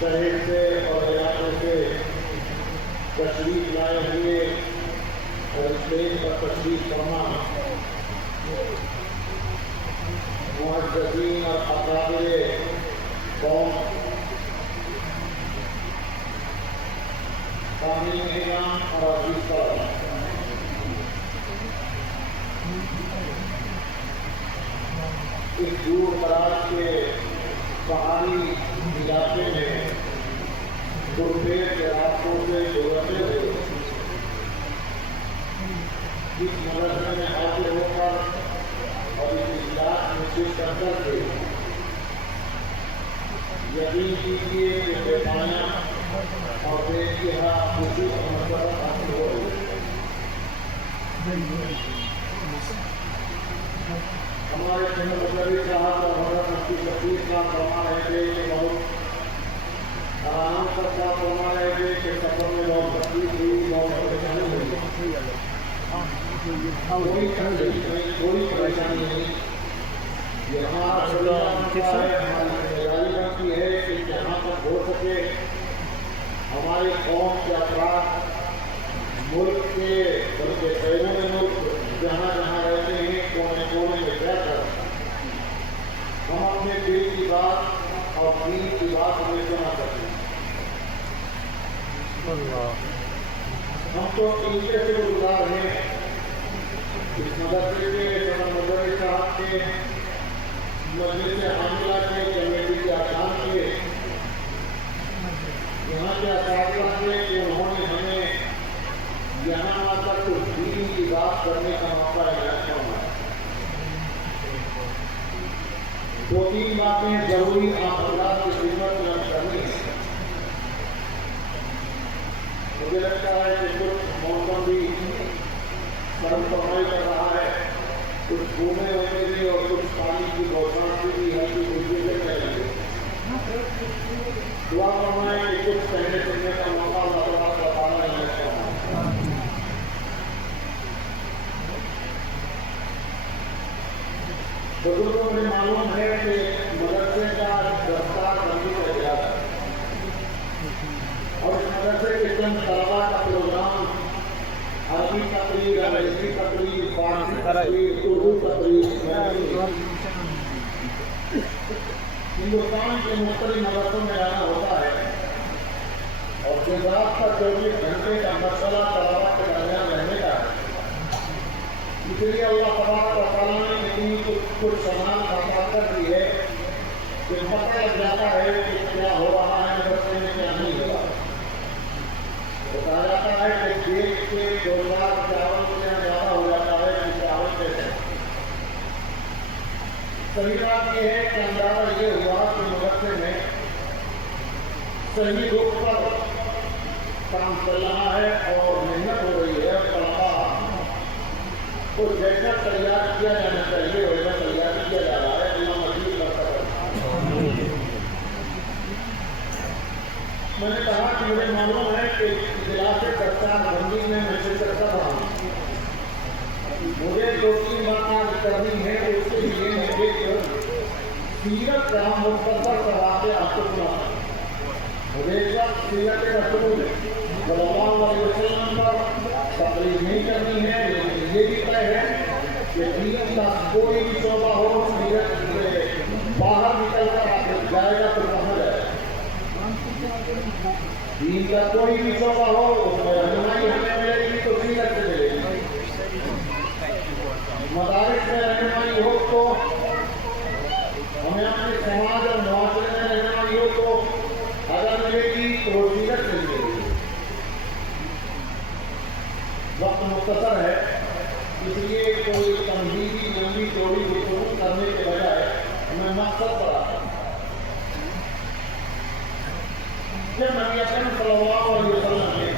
شہر سے اور علاقے سے تشریف لائے ہوئے اور اسٹیج پر تشریف فرما معززین اور اکابر قوم، سامعین کرام اور عزیز طلباء، اس دور دراز کے پہاڑی علاقے میں دوپہر کے راستوں سے گزرتے ہوئے اس مدرسے میں حاضر ہو کر اور اس اجلاس میں شرکت کر کے یقین کیجیے کہ بے پایا اور بے انتہا خوشی اور مسرت حاصل ہو رہی ہے۔ ہمارے شہر مدری صاحب اور حضرت مفتی شفیع صاحب فرما رہے تھے کہ بہت آرام کرتا فرما رہے تھے کہ سفر میں بہت تکلیف ہوئی، بہت پریشانی ہوئی، کوئی تکلیف نہیں، کوئی پریشانی نہیں۔ یہاں ہماری تیاری کرتی ہے کہ جہاں تک ہو سکے ہماری قوم کے افراد ملک کے بلکہ بیرون ملک جہاں جہاں رہتے ہیں کونے کونے میں جا کر ہم اپنے دل کی بات اور دین کی بات ہمیں سنا کرتے ہیں۔ ہم تو عقیدے سے گزار ہیں، اس مدرسے کے صدر مدرس صاحب کے، مجلس عاملہ کے، کمیٹی کے ارکان کے، یہاں کے اساتذہ سے کہ انہوں نے ہمیں یہاں آ کر کچھ دین کی بات کرنے کا موقع عنایت فرمایا۔ دو تین باتیں ضروری آپ حضرات کی خدمت میں کرنی ہے۔ مجھے لگتا ہے کہ کچھ موسم بھی سرم فرمائی کر رہا ہے، کچھ گھومے ہونے بھی اور کچھ پانی کی بوساں بھی ہلکی پھلکی سے کہہ رہی ہے۔ دعا فرمائیں کہ کچھ کہنے سننے کا موقع اللہ تعالیٰ عنایت فرمائے۔ بزرگوں میں معلوم ہے کہ مدرسے کا دستار بندی کا گیا تھا اور اس مدرسے کے چند طلباء کا پروگرام عربی تقریر، انگریزی تقریر، فارسی تقریر، اردو تقریر ہندوستان کے مختلف مدرسوں میں آنا ہوتا ہے اور گجرات کا 24 گھنٹے کا مسئلہ طلباء کے درمیان رہنے کا ہے۔ اس لیے اللہ تبارک و تعالیٰ نے اتنی کچھ سامان عطا کر دی ہے کہ پتہ لگ جاتا ہے کہ کیا ہو رہا ہے مدرسے میں، کیا نہیں ہو رہا ہے۔ بتایا جاتا ہے کہ دیکھ کے 2051 سے زیادہ ہو جاتا ہے کہ چاول کیسے۔ صحیح بات یہ ہے کہ اندازہ یہ ہوا کہ مدرسے میں صحیح رخ پر کام چل رہا ہے اور محنت ہو رہی ہے، تو جیسا تیار کیا جانا چاہیے ویسا تیار کیا جا رہا ہے۔ اللہ مزید برکت کرے۔ میں نے کہا کہ مجھے معلوم ہے کے اجلاس کپتان بندی میں شرکت کر رہا ہوں. مجھے 2-3 باتیں کرنی ہے. اس کے لیے میں ایک سیرت کا مختصر سا واقعہ آپ کو سناتا ہوں. مجھے اس وقت سیرت رسول صلی اللہ علیہ وسلم پر تقریر نہیں کرنی ہے، لیکن یہ بھی طے ہے کہ دین کا کوئی بھی شعبہ ہو سیرت سے باہر نکل کر آپ جائے گا تو کہاں جائے گا. دین کا کوئی بھی شعبہ ہو اس میں رہنمائی ہمیں ملے گی تو سیرت سے ملے گی. مدارس میں رہنمائی ہو تو ہمیں اپنے سماج اور معاشرے میں رہنمائی ہو تو اگر ملے گی تو وہ سیرت سے ملے گی. وقت مختصر ہے، اس لیے کوئی تنظیمی لمبی چوڑی گفتگو کرنے کے بجائے ہمیں مقصد پر آتا ہے. جب نبی اکرم صلی اللہ علیہ وسلم نے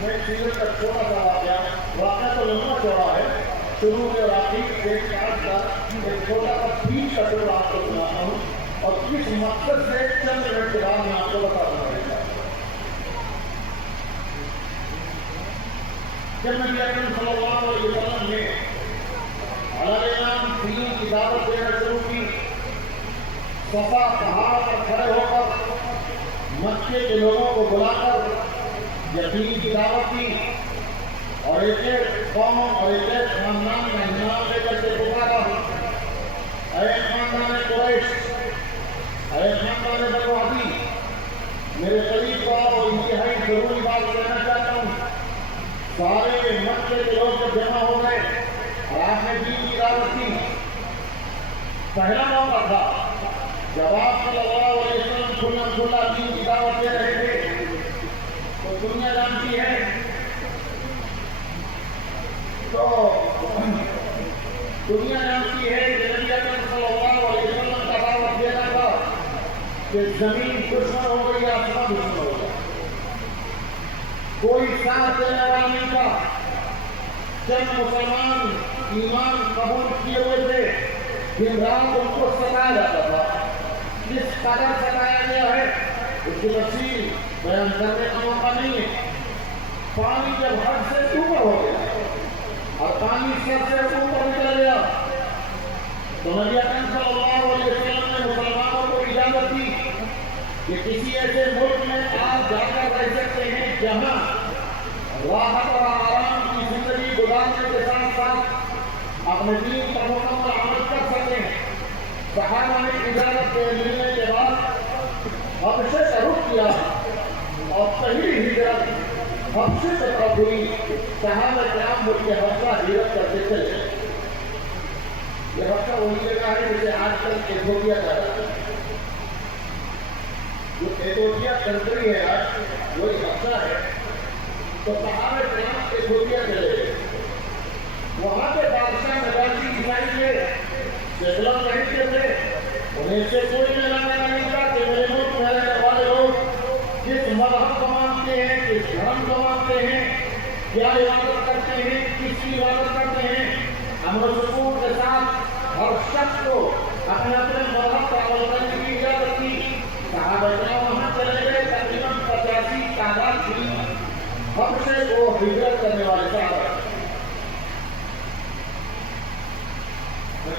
میں سیرت کا چھوٹا سا واقعہ تو لمبا چوڑا ہے، شروع میں اور آخر سے کاٹ کر ایک چھوٹا سا پیچ کا ٹکڑا آپ کو سناتا ہوں اور کس مقصد سے چند منٹ کے بعد میں آپ کو بتاتا ہوں. جب نبی اکرم صلی اللہ علیہ وسلم نے علیہ السلام دین کی دعوت دینا شروع کی، صفا پہاڑ پر کھڑے ہو کر مکے کے لوگوں کو بلا کر یقین کی دعوت کی اور ایک ایک قوم اور ایک ایک خاندان کا نام لے کر کے پکارا، اے خاندان قریش، اے خاندان بنو عدی، میرے قریب کو آؤ. انتہائی ضروری بات کہنا چاہتا ہوں. سارے مکے کے لوگ جب جمع ہو گئے اور آپ نے دین کی دعوت کی، پہلا موقع تھا جب آپ صلی اللہ علیہ وسلم کھلا دین کی دعوت دے رہے تھے تو دنیا جانتی ہے کہ نبی اکرم صلی اللہ علیہ وسلم کا دعوت دینا تھا کہ زمین دشمن ہو گئی، آسمان دشمن ہو گیا، کوئی ساتھ دینے والا نہیں تھا. جب مسلمان ایمان قبول کیے ہوئے تھے دن رات ان کو ستایا جاتا تھا. جس قدر ستایا گیا ہے اس کی تفصیل بیان کرنے کا موقع نہیں ہے. پانی جب حد سے اوپر ہو گیا اور پانی سر سے اوپر نکل گیا تو نبی اکرم صلی اللہ علیہ وسلم نے مسلمانوں کو اجازت دی کہ کسی ایسے ملک میں آپ جا کر رہ سکتے ہیں جہاں راحت اور آرام کی زندگی گزارنے کے ساتھ ساتھ اپنے دین پر مکمل عمل کر سکتے ہیں. صحابہ نے اجازت ملنے کے بعد حبشے سے رخ کیا اور پہلی ہجرت حبشے سے طرف ہوئی. صحابہ کرام ملک حبشہ ہجرت کرتے چلے. یہ حبشہ وہی جگہ ہے جسے آج کل ایتھوپیا کہا جاتا ہے. جو ایتھوپیا کنٹری ہے آج وہی حبشہ ہے. تو صحابہ کرام ایتھوپیا چلے گئے. وہاں کے بادشاہ نجاشی عیسائی تھے، سیکولر رہتے تھے. انہیں سے کوئی لینا نہیں تھا کہ میرے ملک میں رہنے والے لوگ کس مذہب کو مانتے ہیں، کس دھرم کو مانتے ہیں، کیا عبادت کرتے ہیں، کس کی عبادت کرتے ہیں. امن و سکون کے ساتھ ہر شخص کو اپنے اپنے مذہب پر عمل کرنے کی اجازت تھی. صحابہ کرام وہاں چلے گئے. تقریباً 85 تعداد تھی حبشے کو ہجرت کرنے والے صحابہ.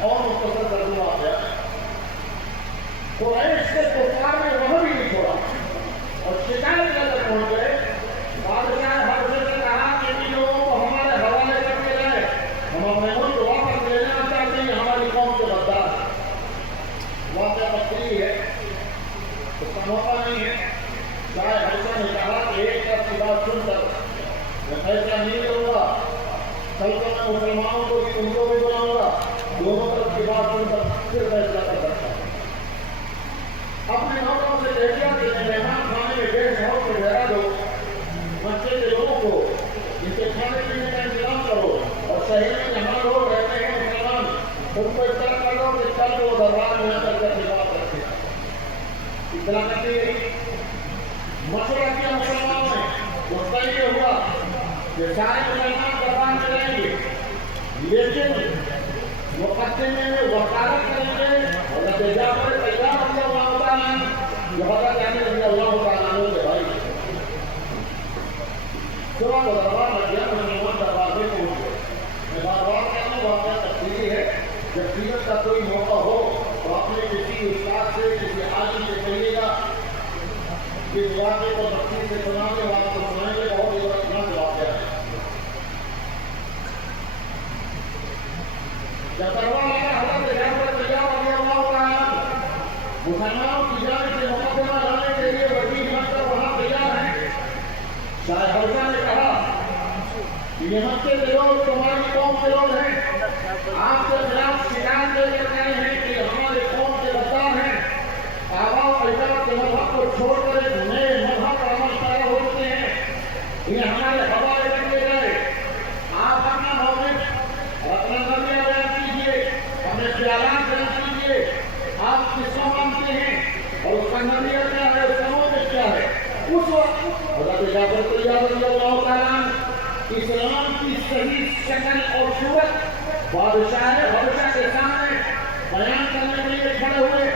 اور مختصر ترجمہ آ گیا. قریش کے کفار نے وہاں بھی نہیں چھوڑا اور شکایت لے کر پہنچ گئے. بادشاہ حبشے سے کہا کہ ان لوگوں کو ہمارے حوالے کر کے جائے، ہم اپنے ملک واپس لے لینا چاہتے ہیں، ہماری قوم کے غدار ہیں. واقعہ تفصیلی ہے، اس کا موقع نہیں ہے. چاہے حبشہ نے کہا کہ ایک طرف کی بات سن کر میں فیصلہ نہیں کروں گا، کل کو میں مسلمانوں کو بھی ان کو بھی بلاؤں گا، دونوں طرف کی بات سن کر پھر فیصلہ کر سکتا ہوں. اپنے نوکروں سے کہہ دیا کہ مہمان خانے میں گیسٹ ہاؤس میں ٹھہرا دو، مکے کے لوگوں کو ان کے کھانے پینے کا انتظام کرو اور شہر میں جہاں لوگ رہتے ہیں مسلمان ان کو اطلاع کر دو کہ کل وہ دربار میں آ کر کے بات رکھتے ہیں. اطلاع کرتی گئی. مشورہ کیا مسلمانوں نے. اس کا یہ ہوا کہ سارے مسلمان دربار میں رہیں گے لیکن مقدمے میں وکالت کریں گے حضرت جعفر تیار اللہ تعالیٰ جو حضرت علی رضی اللہ تعالیٰ کے بھائی. صبح کو دربار لگ گیا، مسلمان دربار میں پہنچ گئے. میں بار بار کہتا ہوں واقعہ تفصیلی ہے. جب سیرت کا کوئی موقع ہو تو اپنے کسی استاد سے کسی عالم سے کہیے گا اس واقعے کو تفصیل سے سنا کے آپ کو سنائیں گے. بہت عبرتناک واقعہ ہے. جب دربار لگا حضرت جعفر طیار رضی اللہ تعالیٰ مسلمانوں کی جانب سے مقدمہ لانے کے لیے وزیر بن کر وہاں تیار ہیں. شاہ حوضہ نے کہا یہ مکے کے لوگ تمہاری قوم کے لوگ ہیں، آپ کے خلاف شکایت لے کر گئے ہیں کہ ہمارے قوم کے غدار ہیں، آبا و اجداد کے مذہب کو چھوڑ کر ایک نئے مذہب پر عمل پیرا ہوتے ہیں، یہ ہمارے حوالے کر کے گئے. آپ اپنا موقف اپنا نظریہ بیان کیجیے، اپنے خیالات بیان کیجیے. آپ کس کو مانتے ہیں اور اس کا نظریہ کیا ہے، اس کا موقف کیا ہے؟ اس وقت حضرت جعفر طیار رضی اللہ تعالیٰ اسلام کی صحیح شکل اور صورت بادشاہ حبشہ کے سامنے بیان کرنے کے لیے کھڑے ہوئے.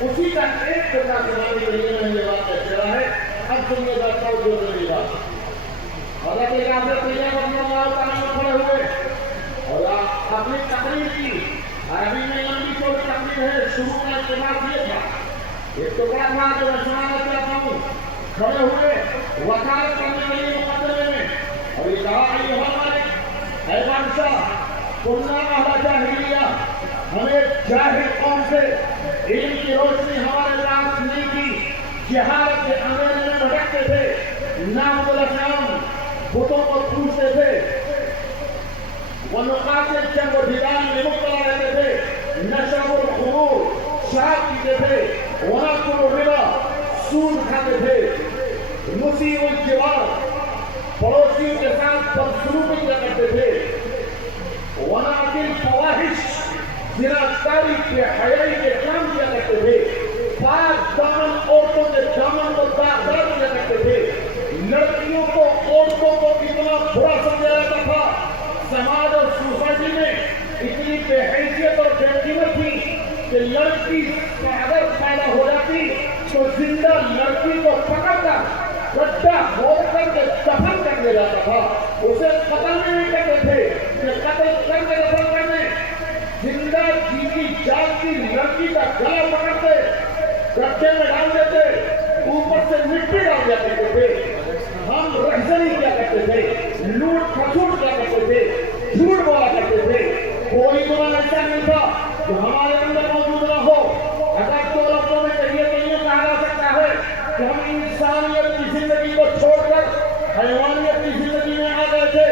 اسی کا ایک ٹکڑا سنانے کے لیے میں یہ بات کہہ رہا ہے. اب سنیے بیٹھا ہوں جو میری بات. حضرت جعفر طیار رضی اللہ تعالیٰ کھڑے ہوئے اور اپنی تقریر کی. عربی میں لمبی چوڑی تقریر ہے. شروع کا اجتماع یہ تھا، ایک ٹکڑا تھا جو میں سنانا چاہتا ہوں. کھڑے ہوئے وکالت کرنے کے لیے مقدمے میں اور یہ کہا ایھا الملک، اے بادشاہ، کننا اہل جاہلیہ، ہمیں جاہل قوم سے علم کی روشنی ہمارے پاس نہیں تھی. جہالت کے اندھیرے میں بھٹکتے تھے، نعبد الاصنام، بتوں کو پوجتے تھے، ونقاتل جنگ و جدال میں مبتلا رہتے تھے، نشرب الخمور، شراب پیتے تھے، وناکل الربا، سود کھاتے تھے، نسیء الجوار، پڑوسیوں کے ساتھ بدسلوکی کیا کرتے تھے، ونأتی الفواحش، زناکاری کے حیائی کے کام کیا کرتے تھے، پاک دامن عورتوں کے دامن کو داغدار کیا کرتے تھے. لڑکیوں کو عورتوں کو اتنا برا سمجھا جاتا تھا. سماج اور سوسائٹی میں اتنی بے حیثیت اور بے قیمت تھی کہ لڑکی اگر پیدا ہو جاتی تو زندہ لڑکی کو پکڑ کر گڈھا کھود کر کے دفن کر دیا جاتا تھا. اسے قتل نہیں کرتے تھے کہ قتل کر کے دفن کرنے. زندہ جیتی جاگتی لڑکی کا گلا پکڑتے گڈھے میں ڈال دیتے، اوپر سے مٹی ڈال دیا کرتے تھے. ہم رہزنی کیا کرتے تھے، لوٹ کھسوٹ کیا کرتے تھے، جھوٹ بولا کرتے تھے. کوئی گناہ ایسا نہیں تھا جو ہمارے اندر موجود نہ ہو. اگر دو لفظوں میں کہیے تو یہ کہا جا سکتا ہے کہ ہم انسانیت کی زندگی کو چھوڑ کر حیوانیت کی زندگی میں آ گئے تھے.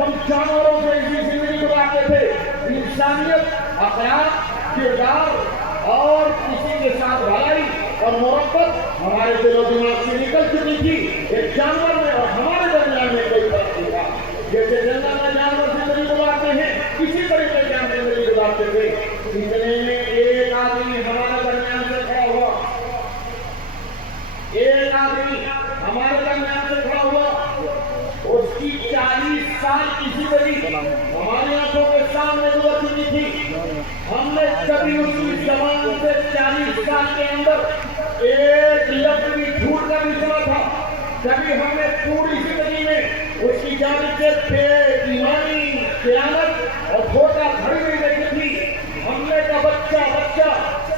ہم جانوروں سے اسی زندگی گزارتے تھے. انسانیت، اخلاق، کردار اور کسی کے ساتھ بھلائی اور محبت ہمارے دل و دماغ سے نکل چکی تھی. ایک جانور میں اور ہمارے درمیان میں کوئی فرق نہیں تھا. جیسے جنگل میں جانور زندگی گزارتے ہیں اسی طریقے سے ہم زندگی گزارتے تھے. اتنے میں ایک آدمی ہمارے درمیان سے کھڑا ہوا، ایک آدمی ہمارے درمیان سے کھڑا ہوا. اس کی 40 سال کی زندگی ہماری آنکھوں کے سامنے گزر چکی تھی. ہم نے کبھی اس کی زبان سے 40 سال کے اندر ایک لفظ بھی جھوٹ کا نہیں سنا تھا. کبھی ہم نے پوری زندگی میں اس کی جانب سے بے ایمانی، خیانت اور دھوکہ دھڑی نہیں دیکھی تھی. ہم نے کا بچہ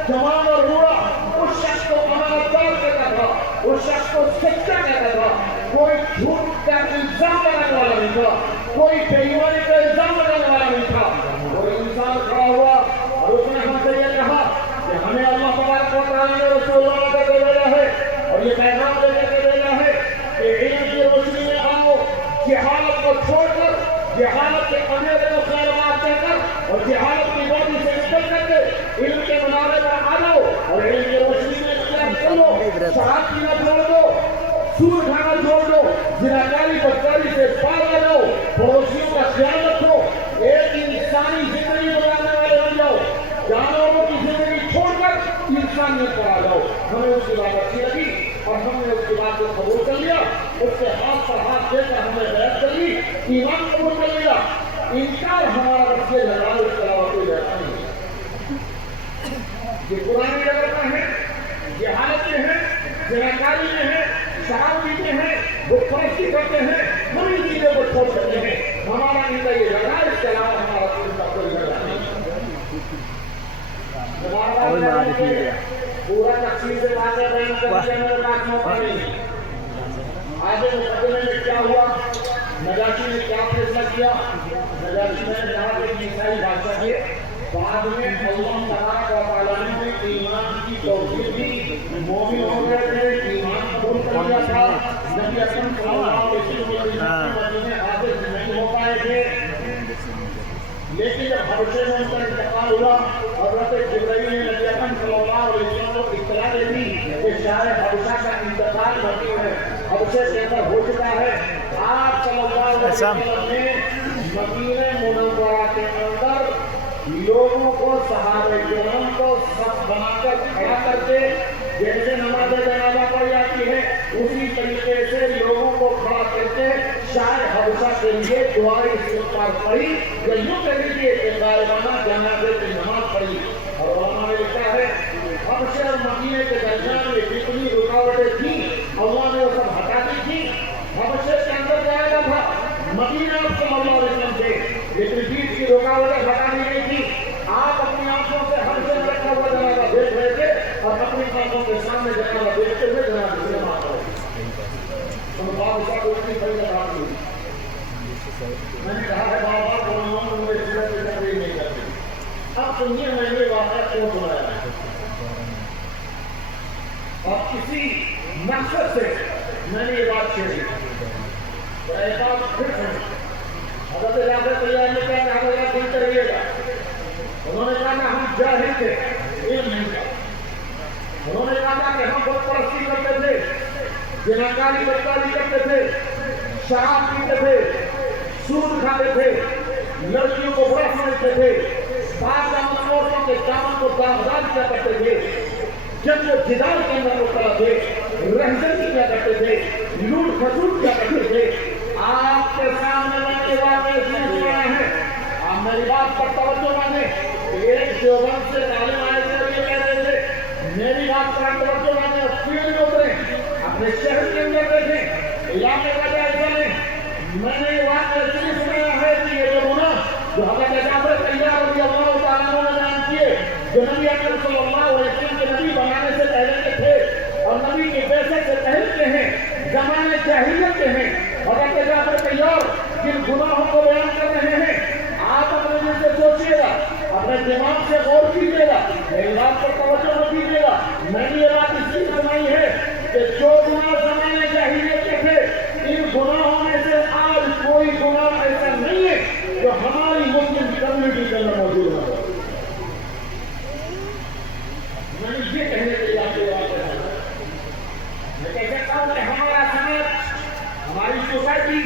جوان اور بوڑھا اس شخص کو امانتدار کہتا تھا، اس شخص کو سچا کہتا تھا. کوئی جھوٹ کا الزام لگانے والا نہیں تھا، کوئی بے ایمانی کا الزام لگانے والا نہیں تھا. کوئی انسان کھڑا ہوا اور اس نے ہم سے یہ کہا کہ ہمیں اللہ تبارک و تعالیٰ نے رسول اللہ کر کے بھیجا ہے اور یہ پیغام دے کر کے بھیجا ہے کہ علم کی روشنی میں آؤ، جہالت کو چھوڑ کر، جہالت کے اندھیرے کو خیر بات کہہ کر اور جہالت کی وادی سے نکل کر کے علم کے منارے پر آ جاؤ اور علم کی روشنی میں اختیار کر لو. شراب پینا چھوڑ دو، سود کھانا چھوڑ دو، زناکاری بدکاری سے باز آ جاؤ، پڑوسیوں کا خیال رکھو، ایک انسانی زندگی گزارنے والے بن جاؤ. جانوروں کی زندگی چھوڑ کر انسانیت پر آ جاؤ. ہمیں اس کی بات اچھی لگی اور ہم نے اس کی بات کو قبول کر لیا. اس کے ہاتھ پر ہاتھ دے کر ہم نے بیعت کر لی، ایمان قبول کر لیا. انکار ہمارا رب سے لگانے اس کے علاوہ کوئی بیعت نہیں ہے. یہ پرانی جگہ میں ہے، جہالت میں ہے، زناکاری میں ہے، شراب پیتے ہیں، بت پرستی کرتے ہیں، ہم ان چیزوں کو چھوڑ سکتے ہیں. ہمارا ان کا یہ جگہ اس کے علاوہ ہمارا کوئی جگہ نہیں. پورا تفصیل سے واقعہ بیان کرنے کا میرے پاس موقع نہیں. آگے مقدمے میں کیا ہوا، نجاشی نے کیا فیصلہ کیا. نجاشی نے کہا کہ عیسائی بادشاہ تھے، بعد میں اللہ تبارک و تعالیٰ نے ایمان کی توفیق دی، مومن ہو گئے تھے، ایمان قبول کر لیا تھا. نبی اکرم صلی اللہ علیہ وسلم مدینے حاضر نہیں ہو پائے تھے، لیکن جب حبشے میں ان کا انتقال ہوا، حضرت جبرائیل نے نبی اکرم صلی اللہ علیہ وسلم کو اطلاع دے دی کہ شہر حبشہ کا انتقال حبشے کے اندر ہو چکا ہے. آپ صلی اللہ علیہ وسلم نے مدینہ منورہ کے اندر لوگوں کو، صحابہ کرام کو صف بنا کر کھڑا کر کے، جیسے نماز جنازہ پڑھی جاتی ہے اسی طریقے سے لوگوں کو کھڑا کر کے شاید حبشہ کے لیے دعائیں استغفار پڑھی، یا یوں کہہ لیجیے کہ غائبانہ جنازے کی نماز پڑھی. اور علماء نے لکھا ہے حبشہ اور مدینے کے درمیان میں جتنی رکاوٹیں تھیں اللہ نے وہ سب ہٹا دی تھی. حبشے کے اندر جایا تھا، مدینہ صلی اللہ علیہ وسلم سے لیکن بیچ کی رکاوٹیں ہٹا دی گئی تھی. آپ اپنی آنکھوں سے حبشے میں رکھا ہوا جنازہ دیکھ رہے تھے اور اپنی آنکھوں کے سامنے جنازہ دیکھتے ہوئے جنازے سے نماز پڑھی. بادشاہ کو اتنی بڑی بات ہوئی. میں نے کہا ہے بابا کو مجھے سورج کی تقریر نہیں کرتی. اب سنیے میں نے واقعہ کیوں سنایا ہے اور کسی مقصد سے میں نے یہ بات چھیڑی. ایک بات پھر سنی. حضرت جعفر طیار نے کہا کہ حضرت سنتے رہیے گا. انہوں نے کہا کہ ہم جاہل تھے، علم نہیں تھا. انہوں نے کہا کہ ہم بت پرستی کرتے تھے، زناکاری بدکاری کرتے تھے، شراب پیتے تھے، سود کھاتے تھے، لڑکیوں کو برا سمجھتے تھے، پاک دامن عورتوں کے دامن کو داغدار کیا کرتے تھے، جنگ و جدال کے اندر مبتلا تھے، رہزنی کیا کرتے تھے، لوٹ کھسوٹ کیا کرتے تھے. آپ کے سامنے میں یہ واقعہ اس لیے سنایا ہے. آپ میری بات پر توجہ مانیں. ایک دیوبند سے تعلیم آئے تھے اور یہ کہہ رہے تھے میری بات پر توجہ مانیں اور فیلڈ میں اتریں، اپنے شہر کے اندر دیکھیں، علاقے کا جائزہ لیں. میں نے یہ واقعہ اس لیے سنایا ہے کہ یہ جو گناہ جو حضرت جعفر طیار رضی اللہ تعالیٰ عنہ نے بیان کیے، جو نبی اکرم صلی اللہ علیہ وسلم کے نبی بنانے سے پہلے کے تھے اور نبی کے بعثت سے پہلے کے ہیں، زمانے جاہلیت کے ہیں. حضرت جعفر طیار جن گناہوں کو بیان کر رہے ہیں، آپ اپنے دل سے سوچیے گا، اپنے دماغ سے غور کیجیے گا، میری بات پر توجہ نہ کیجیے گا. میں نے یہ بات اس لیے سنائی ہے کہ جو گناہ زمانے جاہلیت کے تھے، ان گناہوں میں سے آج کوئی گناہ ایسا نہیں ہے جو ہماری مسلم کمیونٹی کے اندر موجود ہے. میں نے یہ کہنے کے لیے آپ کو بات کرنا ہے. میں کہہ سکتا ہوں کہ ہمارا سماج، ہماری سوسائٹی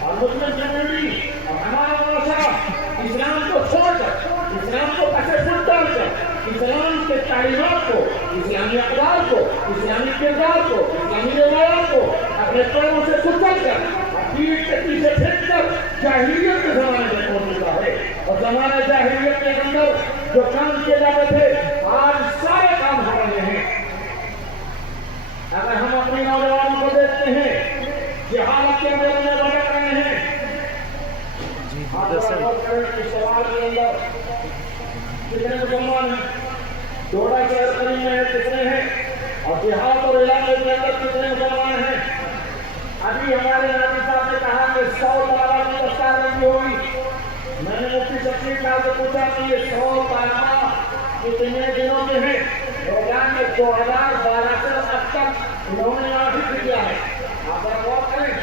اور مسلم کمیونٹی اور ہمارا معاشرہ اسلام کو چھوڑ کر، اسلام کو پسے پھٹ ڈال کر، اسلام کے تعلیمات کو، اسلامی اقدار کو، اسلامی کردار کو، اسلامی روایات کو اپنے پیروں سے کچل کر، پیٹھ کے پیچھے پھینک کر جاہلیت کے زمانے میں پہنچ چکا ہے. اور زمانہ جاہلیت کے اندر جو کام کیے جاتے تھے آج سارے کام ہو رہے ہیں. اگر ہم اپنے نوجوانوں کو دیکھتے ہیں جہالت کے اندر میں بھٹک رہے ہیں، سوال کے اندر کتنے مسلمان ہیں، ڈوڈا شہر قریب میں کتنے ہیں، اور دیہات اور علاقے کے اندر کتنے مسلمان ہیں. ابھی ہمارے نبی صاحب نے کہا کہ 100 طلبا کی دستار بندی ہوگی. میں نے مفتی شفیع صاحب سے پوچھا کہ یہ 100 طلبا کتنے دنوں کے ہیں. روزان میں 2012 سے اب تک انہوں نے آفس کیا ہے. آپ ذرا غور کریں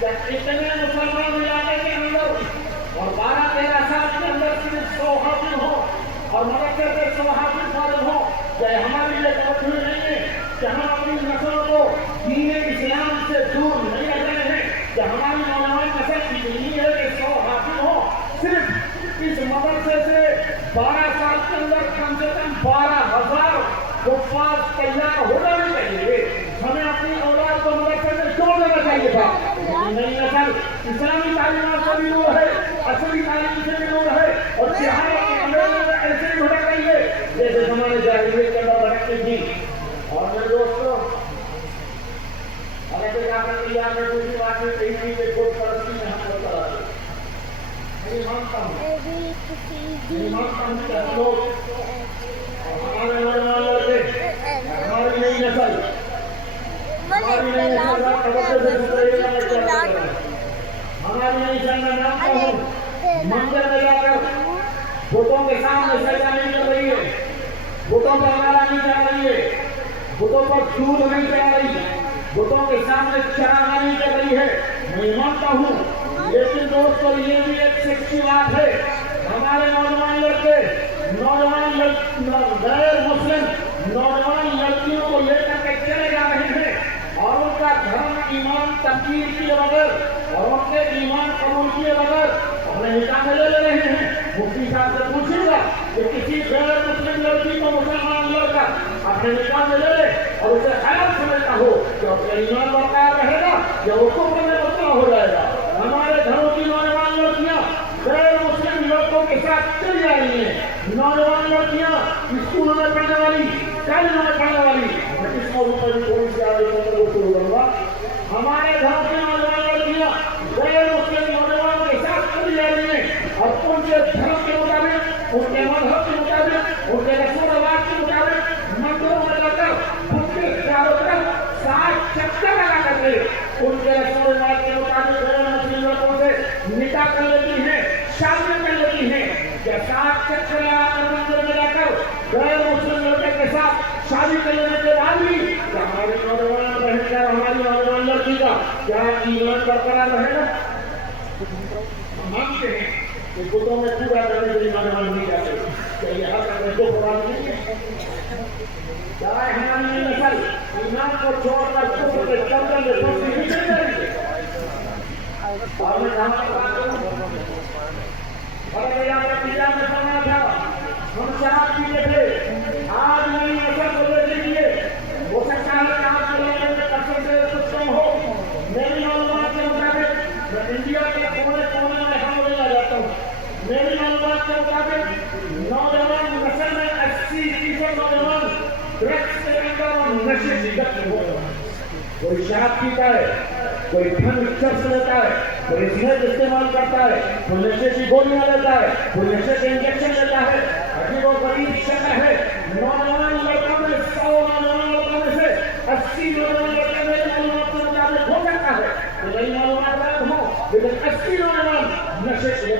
کہ کتنے مسلمان علاقے کے اندر اور 12-13 سال کے اندر صرف 100 حافظ ہو اور مدرسے سے 100 حافظ فارغ ہو. کہ ہماری یہ توجہ نہیں ہے کہ ہم اپنی نسلوں کو دین اسلام سے دور نہیں رکھ رہے ہیں، کہ ہماری نوجوان نسل اتنی ہے کہ 100 حافظ ہو. صرف اس مدرسے سے 12 سال کے اندر کم سے کم 12,000 حفاظ تیار ہونا بھی چاہیے. ہمیں اپنی اولاد کو مدرسے سے چھوڑ دینا چاہیے تھا. نئی نسل اسلامی تعلیمات سے بھی دور ہے، اصلی تعلیم سے بھی دور ہے، اور جہاد کے عمل میں ایسے ہی بھٹک رہی ہے جیسے زمانے جاہلیت کے اندر بھٹکتی تھی. اور میرے دوستوں، حضرت جعفر طیار نے دوسری بات آدمی کہیں نہیں کہ خود پرستی میں ہم لوگ کراتے نہیں مانتا ہوں کہ ہم لوگ ہمارے نوجوان لڑکے ہماری نئی نسل ہماری نئی نسل ہماری نئی نسل میں مانتا ہوں مندر میں جا کر بتوں کے سامنے سجدہ نہیں کر رہی ہے بتوں پر مالا نہیں چڑھا رہی ہے بتوں پر دودھ نہیں چڑھا رہی بتوں کے سامنے چڑھانا نہیں کر رہی ہے میں مانتا ہوں لیکن دوستو یہ بھی ایک سچی بات ہے ہمارے نوجوان لڑکے نوجوان غیر مسلم نوجوان لڑکیوں کو لے کر کے چلے جا رہے ہیں اور ان کا دھرم ایمان تبدیل کیے بغیر اور ان کے ایمان قبول کیے بغیر اپنے نکاح میں لے رہے ہیں مفتی صاحب سے پوچھے گا کہ کسی غیر مسلم لڑکی کو مسلمان لڑکا اپنے نکاح میں لے لے اور اسے خیال سمجھتا ہو کہ اس کا ایمان برقرار رہے گا یا وہ کفر میں مبتلا ہو جائے گا ہمارے گھروں کی نوجوان لڑکیاں غیر مسلم لڑکوں کے ساتھ چلی جا رہی ہیں نوجوان لڑکیاں اسکولوں میں پڑھنے والی کالجوں میں پڑھنے والی میں اس موضوع پر بھی تھوڑی سی آگے شروع کروں گا ہمارے گھروں کی نوجوان لڑکیاں غیر مسلم نوجوانوں کے ساتھ چلی جا رہی ہیں اور ان کے دھرم کے مطابق ان کے مذہب کے مطابق ان کے رسم و رواج کے مطابق مندروں میں جا کر ان کے چاروں طرف 7 چکر لگا کر کے ان کے رسم و رواج کے مطابق غیر مسلم لڑکوں سے نکاح کر لیتی ہیں شادی کر لیتی ہیں کہ 7 چکر لگا کر مندر میں جا کر غیر مسلم لڑکے کے ساتھ شادی کر لینے کے بعد بھی ہماری نوجوان بہن کا ہماری نوجوان لڑکی کا کیا ایمان برقرار رہے گا ہم مانتے ہیں کہ بتوں میں پورا کرنے کے لیے نوجوان نہیں جاتے کیا یہ حق ہمیں دو قرآن نہیں ہے کیا ہماری نئی نسل ایمان کو چھوڑ کر کفر کے چمچل میں پھنسی نہیں چل جائے گی اور میں کہاں پر بات کروں بڑے یہاں پیجا میں سنا تھا ہم شراب پیتے تھے آج نئی نسل کو لے لیجیے ہو سکتا ہے کہ آپ کے لیے قسم سے کچھ کم ہو میری معلومات کے مطابق میں انڈیا کے کونے کونے میں ہم لے جاتا ہوں میری معلومات کے مطابق نوجوان نسل میں 80% نوجوان ڈرگس کے اندر اور نشے کی لت میں ہو رہا ہے کوئی شراب پیتا ہے کوئی بھنگ چرس لیتا ہے کوئی اسمیک استعمال کرتا ہے کوئی نشے کی گولیاں لیتا ہے کوئی نشے کے انجیکشن لیتا ہے عجیب و غریب شکل ہے نوجوان لڑکوں میں 100 نوجوان لڑکوں میں سے 80 نوجوان لڑکے میری معلومات کے مطابق ہو سکتا ہے تو میری معلومات غلط ہوں لیکن 80 نوجوان نشے سے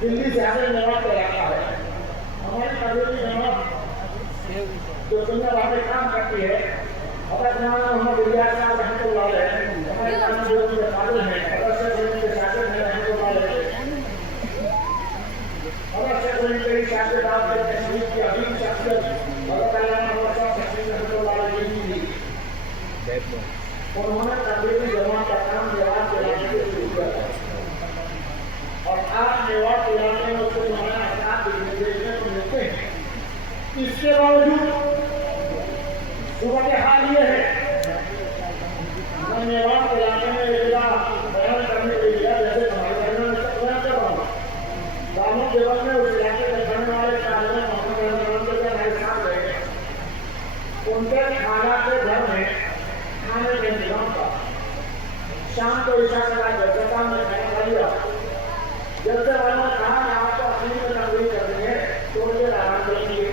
دلی سے آگے جواب پہ آتا ہے ہماری قبیلی جماعت جو دنیا بھر میں کام کرتی ہے حضرت مولانا محمد الیاس صاحب رحمۃ اللہ علیہ ہمارے کام جو کے قابل ہیں حضرت شیخ الہند کے شاگرد ہیں رحمۃ اللہ علیہ حضرت شیخ الہند کے شاگرد آپ کے تشریف کی عظیم شخصیت حضرت علامہ محمد صاحب تشریف رحمۃ اللہ علیہ کی تھی انہوں نے قبیلی جماعت کا کام میوات کے علاقے سے شروع کیا تھا اور آج میوات کے علاقے میں اس کو نمایاں اثرات دیکھنے کو ملتے ہیں اس کے باوجود صورتحال یہ ہے میں میوات کے علاقے میں بیان کرنے کے لیے جیسے ہمارے بہنوں میں سب بیان کر رہا ہوں داموں کے وقت میں اس علاقے میں بڑھنے والے کاروں محمد رحمان کے ہمارے ساتھ رہے ان کے کھانا کے گھر میں کھانے کے انتظام تھا شام کو عشاء کے بعد جیسے کام میں کھانا کھا لیا جب سے والوں نے کہا کہ آپ کو اپنی میں تقریر کرنی ہے تو مجھے آرام کریں گے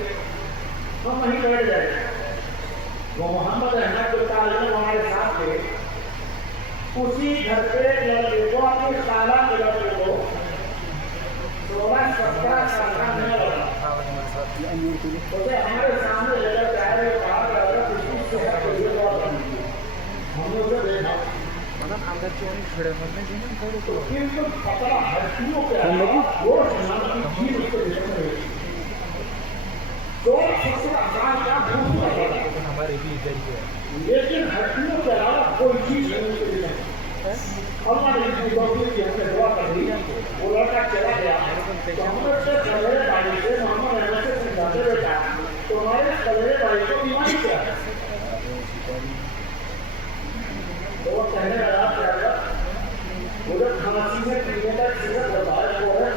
ہم وہیں بیٹھ جائیں وہ محمد احمد جو تعلیم ہمارے ساتھ تھے اسی گھر کے لڑکے کو اپنی خالہ کے لڑکے کو 16-17 سال کا نہیں لگا اسے ہمارے سامنے لے کر چاہے وہ کہا کہ اگر کسی صحت کے لیے دعا کریں ہم نے اسے دیکھا تو بالکل پتلا ہڈیوں کے علاوہ گوشت نام کی چیز اس کو دیکھنے میں تو 70,000 کا بھوک لگا لیکن ہڈیوں کے علاوہ کوئی چیز نہیں اس کو دیکھنے ہمارے اس کی دوسری کی ہم نے دعا کر دی وہ لڑکا چلا گیا تو ہم نے سے کلرے بھائی سے محمد احمد سے سمجھاتے بیٹا تو ہمارے کلرے بھائی کو بیماری کیا ہے تو وہ کہنے لگا کیا مجھے کھانسی میں پینے کا سیرت ہوتا ہے اورس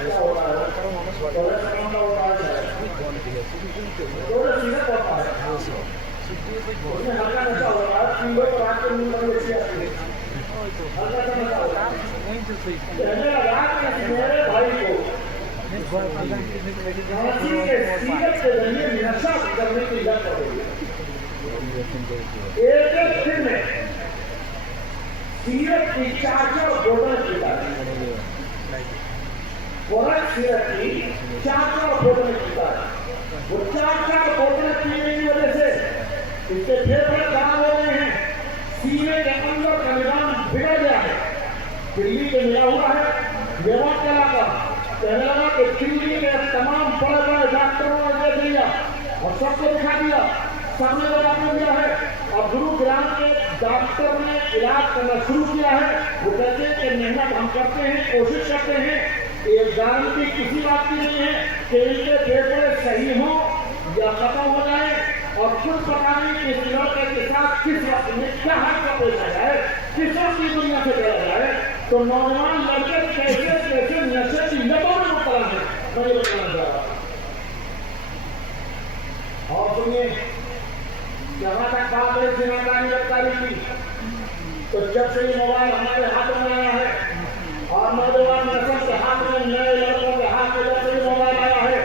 کیا ہوتا ہے اورس کون کا ہوتا ہے اورس سیرت ہوتا ہے اس میں ہلکا نشہ ہوتا ہے، پینے پر آپ کو نیند بڑی اچھی آتی ہے، ہلکا سا نشہ ہوتا ہے۔ کہنے لگا کہ میرے بھائی کو پھانسی کے سیرت کے ذریعے نشہ کرنے کی لت پڑ گئی۔ ایک ایک دن میں سیرت کی 4 بوتل پیتا ہے، پورک سیرت کی 4 بوتل پیتا ہے۔ وہ 4 بوتل پینے کی وجہ سے اس کے پھیپھڑے خراب ہو گئے ہیں، سینے کے اندر کا نظام بگڑ گیا ہے، دلی کے ملا ہوا ہے، لیوان چلا کر کہنے لگا کہ دلی کے تمام بڑے بڑے ڈاکٹروں نے دیکھ لیا اور سب کو دکھا دیا، سب نے جواب دیا ہے۔ اور گرو گرام کے ڈاکٹر نے علاج کرنا شروع کیا ہے۔ وہ کہتے ہیں کہ محنت ہم کرتے ہیں، کوشش کرتے ہیں، یہ گارنٹی کسی بات کی نہیں ہے کہ ان کے پھیپھڑے صحیح ہوں یا ختم ہو جائیں، اور کچھ پتا نہیں کہ اس لڑکے کے ساتھ کس وقت میں کیا حادثہ پیش آ جائے، کس وقت کی دنیا سے چلا جائے۔ تو نوجوان لڑکے کیسے کیسے نشے کی لتوں میں مبتلا ہیں، میں یہ بتانا چاہ رہا ہوں۔ اور سنیے، جہاں تک بات ہے زنادانی گرفتاری کی، تو جب سے یہ موبائل ہمارے ہاتھوں میں آیا ہے اور نوجوان نسل کے ہاتھ میں، نئے لڑکوں کے ہاتھ میں جب سے یہ موبائل آیا ہے،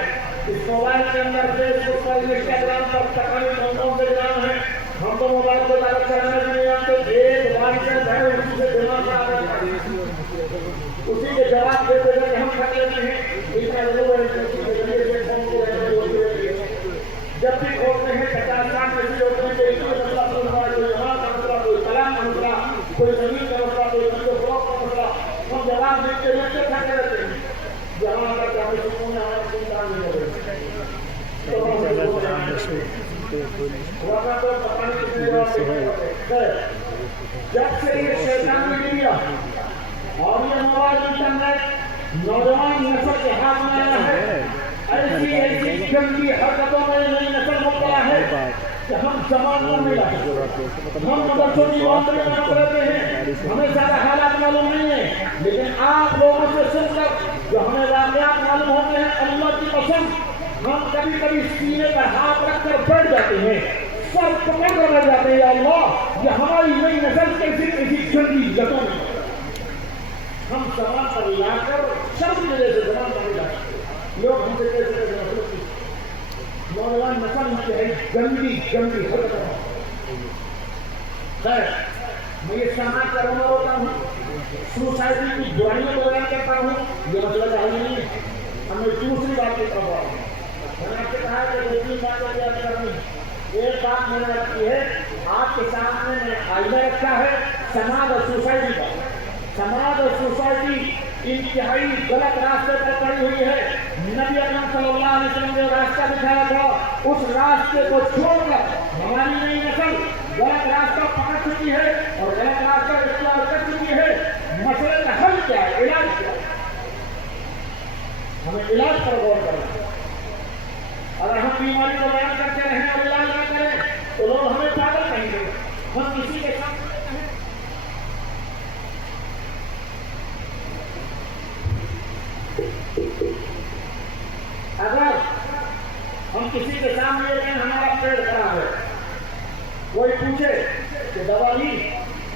اس موبائل کے اندر فیس بک پر، انسٹاگرام پر تقریباً کون سے گرام ہے، ہم تو موبائل کو زیادہ چلانا نہیں جانتے، ایک بار سے ہے اسی سے دماغ خراب ہوتا ہے، اسی کے جواب دیتے ہوئے ہم کر لیتے ہیں۔ اس کا ضرور جب بھی کھولتے ہیں 50 سال میں بھی ہوتے ہیں، کوئی مسئلہ سن رہا ہے، کوئی جماعت کا مسئلہ، کوئی کلام کا مسئلہ، کوئی زمین کا مسئلہ، کوئی فروغ کا مسئلہ، ہم جواب دیتے رہتے تھکے رہتے ہیں، جہاں تک ہمیں سکون ہے، ہمارا چنتا نہیں ہو رہی۔ جب سے یہ شیطانی میڈیا اور یہ موبائل انٹرنیٹ نوجوان نسل کے ہاتھ میں آیا ہے، ایسی ایسی گندی حرکتوں میں نئی نسل مبتلا ہے کہ ہم زمان کو نہیں لاتے، ہم مدرسوں کی بات کرتے ہیں، ہمیں زیادہ حالات معلوم نہیں ہے، لیکن آپ لوگوں سے سن کر جو ہمیں واقعات معلوم ہوتے ہیں، اللہ کی قسم ہم کبھی کبھی سینے پر ہاتھ رکھ کر بیٹھ جاتے ہیں، سر پکڑ کر بیٹھ جاتے ہیں، یا اللہ یہ ہماری نئی نسل کیسی کیسی گندی لتوں میں، ہم زمان پر لا کر سب کی وجہ سے زمان پر لا کر لوگ ہم سے کیسے کیسے نوجوان نسل انتہائی گندی گندی حرکت۔ خیر، میں یہ سماج کا رہنما ہوتا ہوں، سوسائٹی کی برائیوں کو بیان کرتا ہوں، یہ مسئلہ چاہیے نہیں ہے۔ ہم نے دوسری بات کی طرف آؤں، میں نے آپ سے کہا کہ دو تین باتیں بیان کرنی۔ ایک بات میں نے رکھی ہے، آپ کے سامنے میں آئینہ رکھا ہے سماج اور سوسائٹی کا۔ سماج اور سوسائٹی انتہائی غلط راستے پر پڑی ہوئی ہے۔ نبی اکرم صلی اللہ علیہ وسلم نے راستہ دکھایا تھا، اس راستے کو چھوڑ کر ہماری نئی نسل غلط راستہ پکڑ چکی ہے اور غلط راستہ اختیار کر چکی ہے۔ مسئلے کا حل کیا ہے؟ علاج کیا ہے؟ ہمیں علاج پر غور کرنا ہے۔ اگر ہم بیماری کو بیان کرتے رہیں اور علاج نہ کریں تو لوگ ہمیں پاگل کہیں گے۔ ہم کسی کے ساتھ اگر ہم کسی کے سامنے یہ کہیں ہمارا پیٹ خراب ہے، کوئی پوچھے کہ دوا لی،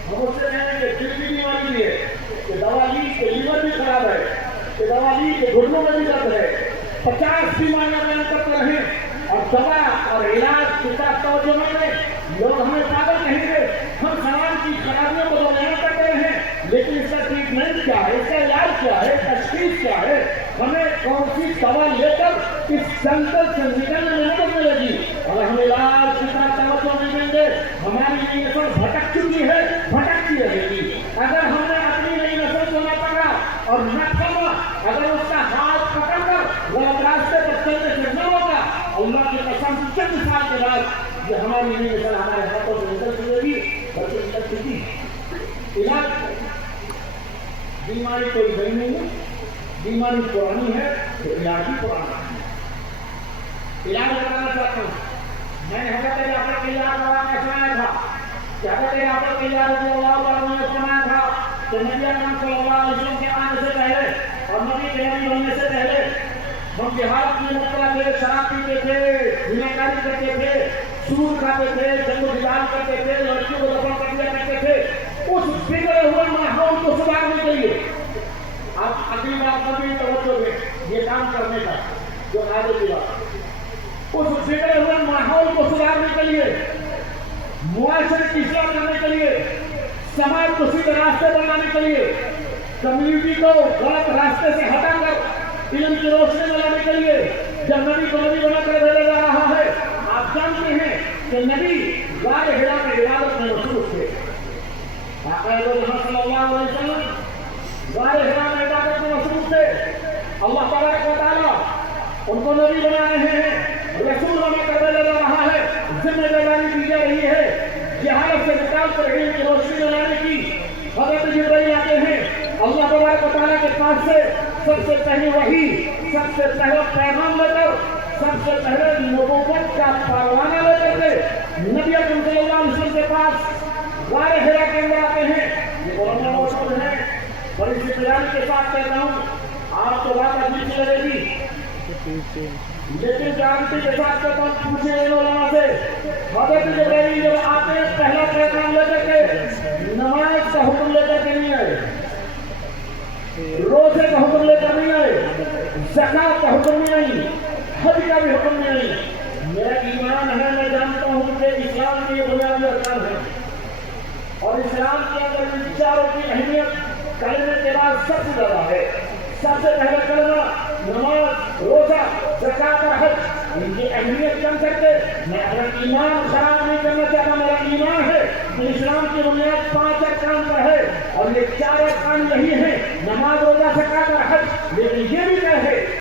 ہم اس سے کہیں کہ دل کی بیماری بھی ہے، کہ دوا لی کہ لیور بھی خراب ہے، کہ دوا لی کہ گھٹنوں میں بھی درد ہے، 50 بیماریاں بیان کرتے رہیں اور دوا اور علاج کی طرف توجہ نہ دیں، لوگ ہمیں پاگل کہیں گے۔ ہم سماج کی خرابیوں کو تو بیان کرتے رہیں، لیکن اس کا ٹریٹمنٹ کیا ہے، اس کا علاج کیا ہے، تشخیص کیا ہے، ہمیں کون سی دوا لے کر اس جنگل سے نکلنے میں مدد ملے گی؟ اگر ہم علاج کی طرف توجہ نہیں دیں گے، ہماری نئی نسل بھٹک چکی ہے، بھٹکتی رہے گی۔ اگر ہم نے اپنی نئی نسل کو نہ پکڑا اور نہ کھانا، اگر اس کا ہاتھ پکڑ کر غلط راستے پر چلنے سے نہ ہوگا، اللہ کی قسم چند سال کے بعد یہ ہماری نئی نسل ہمارے ہاتھوں سے نکل چلے گی، بلکہ نکل چکی۔ علاج بیماری کوئی نئی نہیں ہے، بیماری پرانی ہے تو علاج بھی پرانا ہے۔ علاج بتانا چاہتا ہوں، میں نے حضرت جعفر کے علاج کے بارے میں سنایا تھا کہ حضرت جعفر کے علاج رضی اللہ عنہ نے سنایا تھا کہ نبی اکرم صلی اللہ علیہ وسلم کے آنے سے پہلے اور نبی کے نبی بننے سے پہلے ہم جہاد میں مبتلا تھے، شراب پیتے تھے، زناکاری کرتے تھے، سود کھاتے تھے، جنگ و جدال کرتے تھے، لڑکیوں کو دفن کر دیا کرتے تھے، اس بگڑے ہوئے ماحول کو سدھارنے کے لیے آپ اگلی بار کبھی توجہ دیں یہ کام کرنے کا جو آگے کی بات، اس بگڑے ہوئے ماحول کو سدھارنے کے لیے، معاشرے کی اصلاح کرنے کے لیے، سماج کو سیدھے راستے بنانے کے لیے، کمیونٹی کو غلط راستے سے ہٹا کر علم کی روشنی میں لانے کے لیے جب نبی کو نبی بنا کر بھیجا جا رہا ہے، آپ جانتے ہیں کہ نبی غار حرا میں عبادت میں مصروف تھے۔ آقا صلی اللہ علیہ وسلم غار حرا میں عبادت میں مصروف تھے۔ اللہ تبارک و تعالیٰ ان کو نبی بنا رہے ہیں، رسول بنا کر بھیجا جا رہا ہے، ذمہ داری دی جا رہی ہے جہالت سے نکال کر علم کی روشنی میں لانے کی۔ حضرت جبرائیل آتے ہیں اللہ تبارک و تعالیٰ کے پاس سے سب سے پہلی وحی، سب سے پہلا پیغام لے کر، سب سے پہلے نبوت کا پروانہ لے کر کے نبی اکرم صلی اللہ علیہ وسلم کے پاس غار حرا کے اندر آتے ہیں۔ یہ قرآن موجود ہے، بڑی سی تیاری کے ساتھ کہتا ہوں، آپ کو بات عجیب سی لگے گی لیکن گارنٹی کے ساتھ کہتا ہوں، پوچھیں علماء سے، حضرت جبرائیل جب آتے ہیں پہلا پیغام لے کر کے نماز کا حکم لے کر کے نہیں آئے، روزے کا حکم لے کر نہیں آئے، زکات کا حکم نہیں آئی، حج کا بھی حکم نہیں آئی۔ میرا ایمان ہے، میں جانتا ہوں کہ اسلام کی یہ بنیادی ارکان ہے اور اسلام کے اندر ان چاروں کی اہمیت کلمے کے بعد سب سے زیادہ ہے۔ سب سے پہلے کلمہ، نماز، روزہ، زکات اور حج، ان کی اہمیت کم کر کے میں اپنا ایمان خراب نہیں کرنا چاہتا۔ میرا ایمان ہے کہ اسلام کی بنیاد 5 ارکان پر ہے اور یہ 4 ارکان یہی ہیں، نماز، روزہ، زکات اور حج، لیکن یہ بھی کیا ہے